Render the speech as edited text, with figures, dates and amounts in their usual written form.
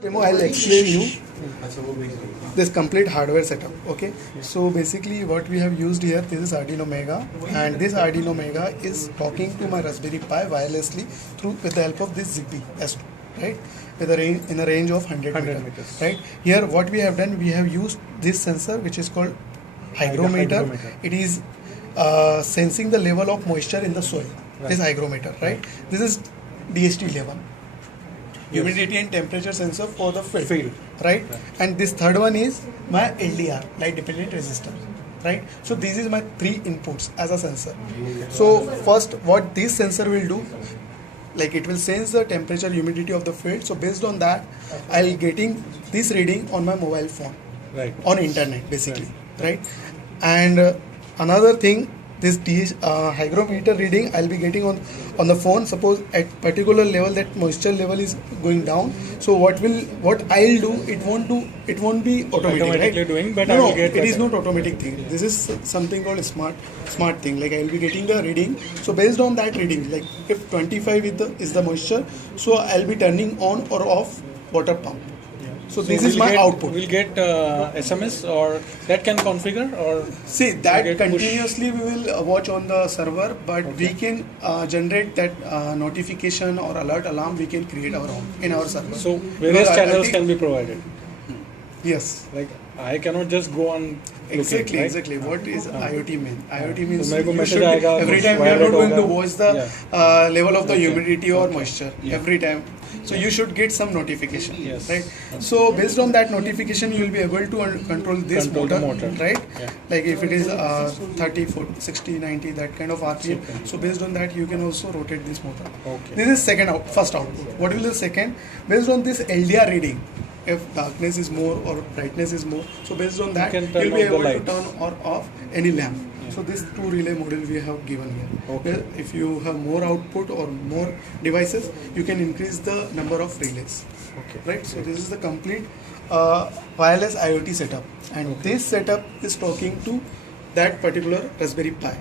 Demo, I'll explain you this complete hardware setup. Okay, so basically what we have used here, this is Arduino Mega, and this Arduino Mega is talking to my Raspberry Pi wirelessly through with the help of this Zigbee S2, right, with a range in a range of 100 meters. Right here, what we have done, we have used this sensor which is called hygrometer. It is sensing the level of moisture in the soil. This hygrometer, right? This is DHT11. Humidity and temperature sensor for the field, right? And this third one is my LDR, light dependent resistor, right? So these is my three inputs as a sensor. So first, what this sensor will do, like it will sense the temperature, humidity of the field. So based on that, I'll getting this reading on my mobile phone, right, on internet basically, right? And another thing, this hygrometer reading I'll be getting on the phone. Suppose at particular level that moisture level is going down, so what I'll do, it won't be automatic, right? Doing, but no, I will get it is not automatic thing. This is something called a smart thing. Like I will be getting the reading. So based on that reading, like if 25 is the moisture, so I'll be turning on or off water pump. So this is my output. We'll get SMS or that can configure or see that continuously we will watch on the server, but we can generate that notification or alert alarm. We can create our own in our server. So various channels can be provided. Yes. Like I cannot just go on. Exactly, right? Exactly. What is IoT mean? IoT means so you should every time you are not going to watch the level of the humidity or moisture every time. So you should get some notification, right? So based on that notification, you will be able to control this motor, right? Like if it is 30, 40, 60, 90, that kind of RPM. So based on that, you can also rotate this motor. This is first output. What will be the second? Based on this LDR reading, if darkness is more or brightness is more, so based on that, you will be able to turn or off any lamp. So this two relay model we have given here. If you have more output or more devices, you can increase the number of relays. Right. So this is the complete wireless IoT setup, and this setup is talking to that particular Raspberry Pi.